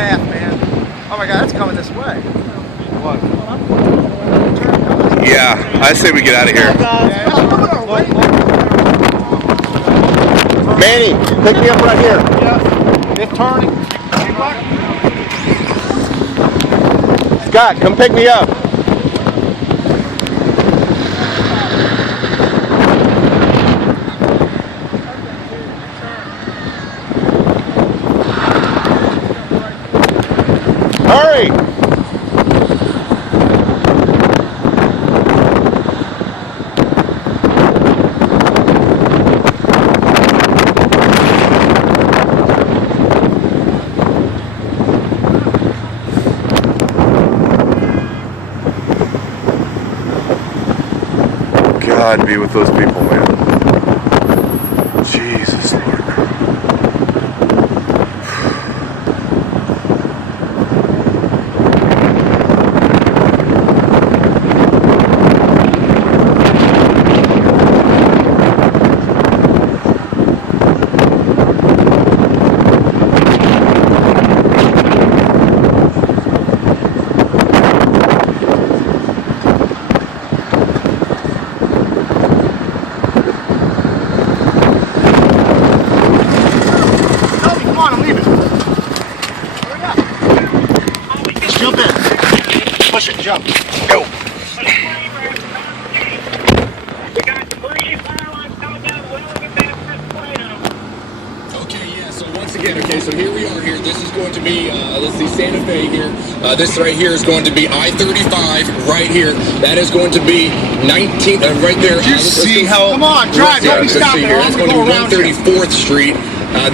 path, man. Oh my God, it's coming this way. What? Yeah, I say we get out of here. Manny, pick me up right here. Yeah, it's turning. Scott, come pick me up. Hurry! God be with those people, man. Jesus, Lord. Jump in. Push it, jump. Go. Okay, yeah, so once again, so here we are here. This is going to be, let's see, Santa Fe here. This right here is going to be I-35 right here. That is going to be 19, right there. You see how... Come on, drive, don't be stopping. That's going to be 134th Street.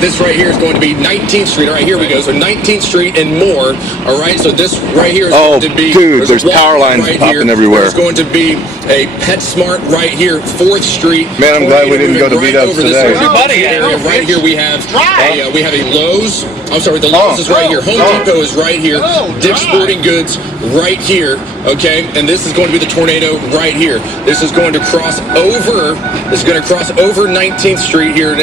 This right here is going to be 19th Street. All right, here we go. So 19th Street and more. All right, so this right here is going to be... dude, there's power lines right popping here. everywhere. There's going to be a PetSmart right here, 4th Street. Man, I'm glad we didn't go to beat-ups today. Right here we have a Lowe's. I'm sorry, the Lowe's is right here. Home Depot is right here. Dick's Sporting Goods right here. Okay, and this is going to be the tornado right here. This is going to cross over. This is going to cross over 19th Street here.